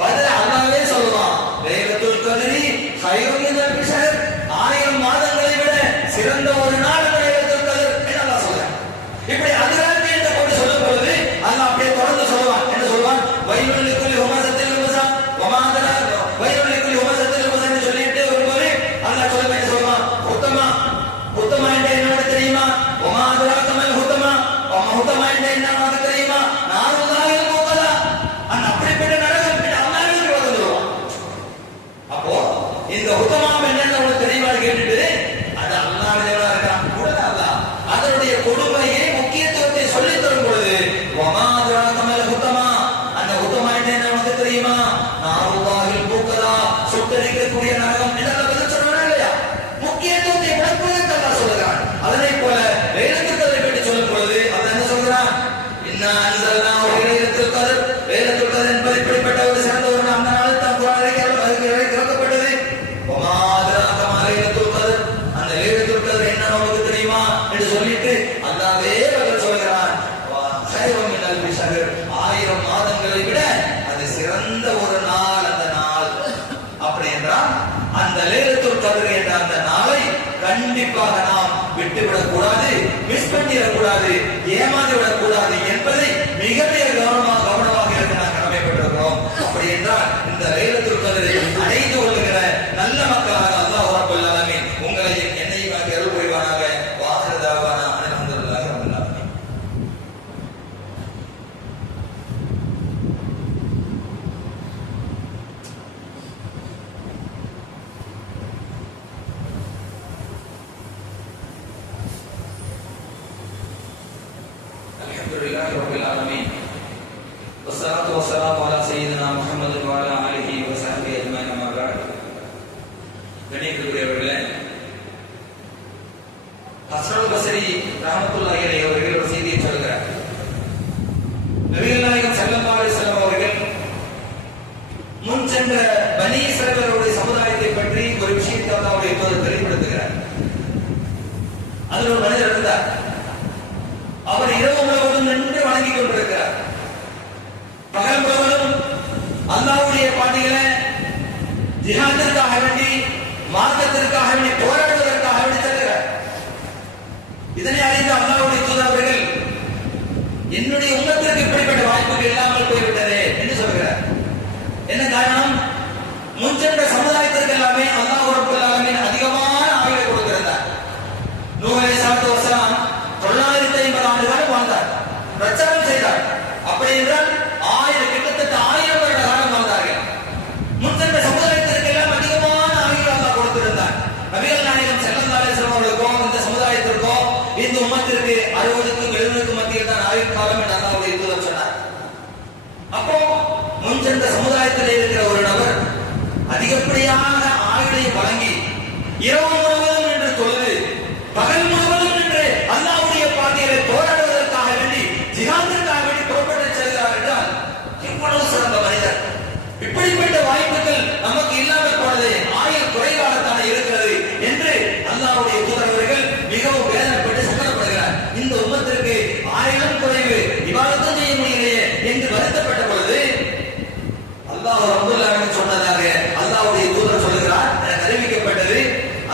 பதில் அல்லாஹ்வே சொல்லுவான். லைலத்துல் கத்ரி கைருன் மின் அல்ஃபி ஷஹர், 1000 மாதங்களை விட சிறந்த ஒரு நாள் லைலத்துல் கத்ர் என்று அல்லாஹ் சொல்றான். இப்படி அதுராக என்று போட்டு சொல்லும் பொழுது அல்லாஹ் அப்படியே தொடர்ந்து சொல்லுவான். என்ன சொல்வான்? வைலுல் லிக்குல்லி ஹுமஸத்தில் லுமஸா வமா அத்ராக வைலுல் லிக்குல்லி ஹுமஸத்தில் லுமஸா என்று சொல்லிட்டு வரும்போது அல்லாஹ் சொல்ல என்ன சொல்வான்? ஹுத்தமா என்று என்ன தெரியுமா? வமா அத்ராக மல் ஹுத்தமா, ஹுத்தமா என்று என்ன நமக்கு தெரியுமா? நாருல்லாஹில் மூகதா. அந்த அப்படிப்பட்ட நரகம் என்று அல்லாஹ்வே சொல்லுவான். அப்போ இந்த ஹுத்தமா என்னன்னு உங்களுக்கு தெரியுமா கேட்டுட்டு அது அல்லாஹ்வே இருக்கான் கூட அல்லாஹ் அதனுடைய கொடுமையை முக்கியத்துவத்தை சொல்லி தரும் பொழுது வமா அத்ராக மல் ஹுத்தமா, அந்த ஹுத்தமா என்று என்ன நமக்கு தெரியுமா? நாருல்லாஹில் மூகதா, சுட்டரிக்கக்கூடிய நரகம் என்று அல்லாஹ் பதில் சொல்றானா இல்லையா? முக்கியத்துவத்தை விளக்குவதற்கு அல்லாஹ் சொல்கிறான். அதனை போல லைலத்துல் கத்ரை பற்றி சொல்லும் பொழுது அல்லாஹ் என்ன சொல்கிறான்? இன்னா அன்ஸல்னாஹு ஃபீ லைலத்துல் கத்ர், லைலத்துல் கத்ர் என்பது இப்படிப்பட்ட ஒரு சிறந்த ஒரு நாள். அந்த நாளில் தான் குர்ஆன் இறக்கப்பட்டது. வமா அத்ராக மா லைலத்துல் கத்ர், அந்த லைலத்துல் கத்ர் என்ன நமக்கு தெரியுமா என்று சொல்லிட்டு அல்லாஹ்வே பதில் சொல்கிறான். கைருன் மின் அல்ஃபி ஷஹர், 1000 மாதங்களை விட அது சிறந்த ஒரு நாள் அந்த நாள். அப்படி என்றால் அந்த லைலத்துல் கத்ர் என்ற அந்த நாளை கண்டிப்பாக நாம் விட்டுவிடக் கூடாது, மிஸ் பண்ணிடக் கூடாது, ஏமாந்துவிடக் கூடாது என்பதை மிக மிக கவனமாக இருக்க நாம் கடமைப்பட்டிருக்கிறோம். அப்படி என்றால் இந்த லைலத்துல் கத்ரை அடைந்து கொள்ளுகிற நல்ல மக்களாக அல்லாஹ் ரப்பல் ஆலமீன் உங்களையும் என்னையும் அருள் புரிவானாக. வாஹிரு தஅவானா அல்ஹம்துலில்லாஹி ரப்பில் ஆலமீன். அல்ஹம்துலில்லாஹி ரப்பில் ஆலமீன். வஸ்ஸலாத்து வஸ்ஸலாமு அலா சய்யிதினா முஹம்மது வ அலா ஆலிஹி வ ஸஹ்பிஹி அஜ்மஈன். அம்மா பஅத். கண்ணியத்திற்குரியவர்களே, ஹஸனுல் பஸ்ரி ரஹ்மத்துல்லாஹி அலைஹி அவர்கள் ஒரு செய்தியை சொல்கிறார். நபிகள் நாயகம் ஸல்லல்லாஹு அலைஹி வஸல்லம் அவர்கள் முன் சென்ற பனி இஸ்ரவேலுடைய சமுதாயத்தை பற்றி ஒரு விஷயத்தை அல்லாஹ்வுடைய தூதர் தெளிவுபடுத்துகிறார். அதில் ஒரு மனிதர் இருந்தார். அவர் இரவு முழுவதும் நின்று வணங்கிக் கொண்டிருக்கிறார். பகல் முழுவதும் அல்லாஹ்வுடைய பாதையிலே ஜிஹாதிற்காக வேண்டி, மார்க்கத்திற்காக வேண்டி, போராடுவதற்காக வேண்டி செல்கிறார். இதனை அறிந்த அல்லாஹ்வுடைய தூதர் அவர்கள் என்னுடைய உம்மத்திற்கு இப்படிப்பட்ட வாய்ப்புகள் இல்லாமல் போய்விட்டதே என்று சொல்கிறார். என்ன காரணம்? முன் சென்ற சமுதாயத்திற்கு எல்லாமே அல்லாஹ் ரப்பல் ஆலமீன் அதிகமான ஆயுளை கொடுத்திருந்தார். நூஹ் அலைஹிஸ்ஸலாத்து வஸலாம் 950 ஆண்டுகள் வாழ்ந்தார், பிரச்சாரம் செய்தார். அப்படி என்றால் கிட்டத்தட்ட 1000 வருட காலம் வாழ்ந்தார்கள். முன் சென்ற சமுதாயத்திற்கு எல்லாம் அதிகமான ஆயிரம் குறைவு, இபாதத்தும் செய்ய முடியலையே என்று வருத்தப்பட்ட பொழுது அல்லாஹ் ரப்பல் ஆலமீன் சொன்னதாக அல்லாஹ்வுடைய தூதர் சொல்கிறார், எனக்கு அறிவிக்கப்பட்டது.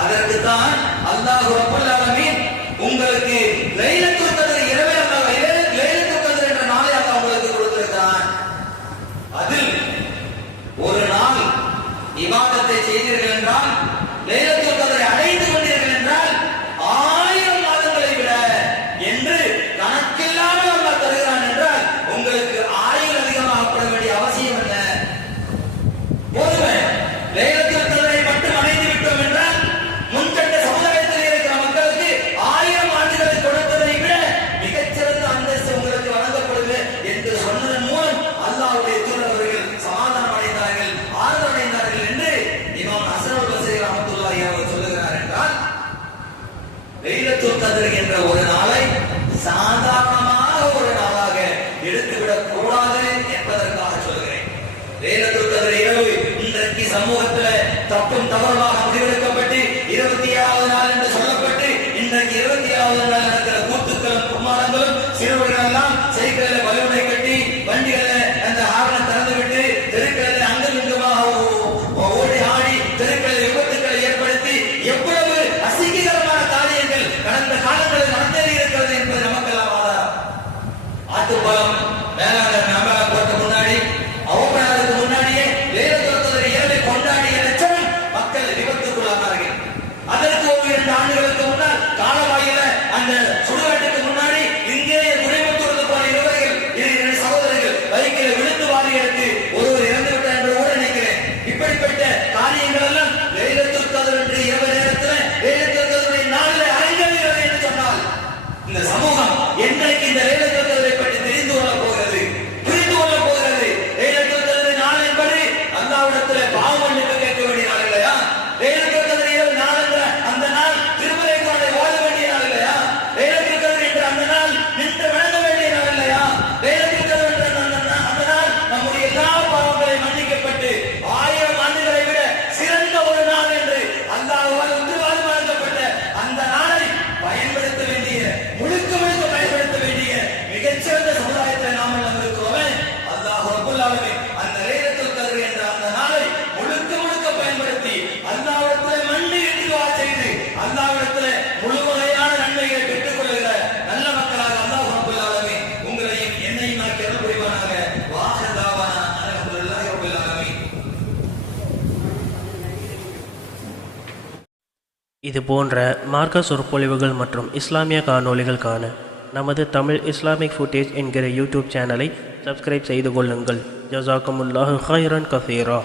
அதற்குத்தான் அல்லாஹ் ரப்பல் ஆலமீன் உங்களுக்கு லைலத்துல் கத்ர் இரவே அல்லாஹ் லைலத்துல் கத்ர் என்ற நாளை அல்லாஹ் உங்களுக்கு கொடுத்திருக்கிறான். அதில் ஒரு நாள் இபாதத்தை செய்தீர்கள் என்றால், லைலத்துல் கத்ரை அடைந்து கொண்டீர்கள் என்றால் 1000 மாதங்களை விட என்று கணக்கில்லாமல் அல்லாஹ் தருகிறான் என்றால் உங்களுக்கு 1000 அதிகமாகப்பட வேண்டிய அவசியம் என்ன? போதுமே. லைலத்துல் கத்ரை மட்டும் அடைந்து விட்டோம் என்றால் முன்கண்ட சமுதாயத்தில் இருக்கிற மக்களுக்கு 1000 ஆண்டுகளை கொடுத்ததை விட மிகச்சிறந்த அந்தஸ்து உங்களுக்கு வழங்கப்படுது என்று சொன்னதன் மூலம் அல்லாஹ்வுடைய தூதர் அவர்கள் சமாதானம் அடைந்தார்கள், ஆறுதல் அடைந்தார்கள் என்று இமாம் ஹஸன் அல் பஸ்ரி ரஹ்மத்துல்லாஹி அவர்கள் சொல்லுகிறார். என்றால் லைலத்துல் கத்ர் என்ற ஒரு நாளை சாதாரணமாக ஒரு நாளாக எடுத்துவிடக் கூடாது என்பதற்காக சொல்கிறேன். லைலத்துல் கத்ர் இரவு இன்றைக்கு சமூகத்தில் தப்பும் தவறுமாக முடிவெடுக்கப்பட்டு 27வது நாள் என்று சொல்லப்பட்டு இன்றைக்கு 27வது நாள் நடக்கிற கூத்துக்களும் கும்மாளங்களும் சிறுவர்கள் எல்லாம் சைக்கிளில் பலூனை கட்டி வண்டிகளில் அந்த ஹார்னை திறந்து விட்டு தெருக்களில் அங்கும் இங்குமாக ஓடி ஆடி தெருக்களில் விபத்துக்களை ஏற்படுத்தி எவ்வளவு அசிங்ககரமான காரியங்கள் கடந்த காலங்களில் நடந்தேறி இருக்கிறது என்பது நமக்கெல்லாம் ஆதாரம். ஆட்டுப்பாலம் மேலாளர் போட்ட முன்னாடி அவப்பனாருக்கு முன்னாடியே லைலத்துல் கத்ர் இரவை கொண்டாடிய லட்சம் மக்கள் விபத்துக்குள்ளானார்கள். அதற்கு 2 ஆண்டுகளுக்கு முன்னால் காலவாயில அந்த சுடுகாட்டுக்கு முன்னாடி இங்கே குடிமத்தூருக்கு போன இருவர்கள் 2 சகோதரர்கள் பைக்கில் விழுந்து வாரி எடுத்து ஒருவர் இறந்து விட்டார் என்று கூட நினைக்கிறேன். இப்படிப்பட்ட காரியங்கள் எல்லாம் லைலத்துல் கத்ர் என்று இரவு நேரத்தில் லைலத்துல் கத்ருடைய நாளில் அரங்கேறுகிறது என்று சொன்னால் இந்த சமூகம் என்றைக்கு இந்த லைலத்துல் கத்ரை பற்றி தெரிந்து கொள்ளப் போகிறது, புரிந்து கொள்ளப் போகிறது? லைலத்துல் கத்ர் நாள் என்பது அல்லாஹ்விடத்தில் பாவ மன்னிப்பு கேட்க வேண்டிய நாள் இல்லையா? லைலத்துல் கத்ர் இரவு நாள் என்ற அந்த நாள் திருமலை குர்ஆனை ஓத வேண்டிய நாள் இல்லையா? லைலத்துல் கத்ர் என்ற அந்த நாள் நின்று வணங்க வேண்டிய நாள் இல்லையா? லைலத்துல் கத்ர் என்ற அந்த நாள் நம்முடைய எல்லா பாவங்களையும் மன்னிக்கப்பட்டு 1000 ஆண்டுகளை விட சிறந்த ஒரு நாள் என்று அல்லாஹ்வால் உத்தரவாதம் வழங்கப்பட்ட அந்த நாளை பயன்படுத்த வேண்டிய முழுக்க பயன்படுத்த வேண்டிய மிகச்சிறந்த சமுதாயத்தில் நாம் எல்லாம் இருக்கிறோமே. அல்லாஹ் ரப்பல் ஆலமீன் அந்த லைலத்துல் கத்ர் என்ற அந்த நாளை முழுக்க பயன்படுத்தி அல்லாஹ்விடத்தில் மண்டியிட்டு துஆ செய்து அல்லாஹ்விடத்தில் முழு வகையான நன்மைகளை பெற்றுக் கொள்கிற நல்ல மக்களாக அல்லாஹ் ரப்பல் ஆலமீன் உங்களையும் என்னையும் ஆக்கி அருள் புரிவானாக. வாஹிர் தாவானா அல்ஹம்துலில்லாஹி ரப்பில் ஆலமீன். இது போன்ற மார்க்க சொற்பொழிவுகள் மற்றும் இஸ்லாமிய காணொளிகள் காண நமது தமிழ் இஸ்லாமிக் ஃபுட்டேஜ் என்கிற யூடியூப் சேனலை சப்ஸ்கிரைப் செய்து கொள்ளுங்கள். ஜஸாக்குமுல்லாஹு ஹைரன் கஸீரா.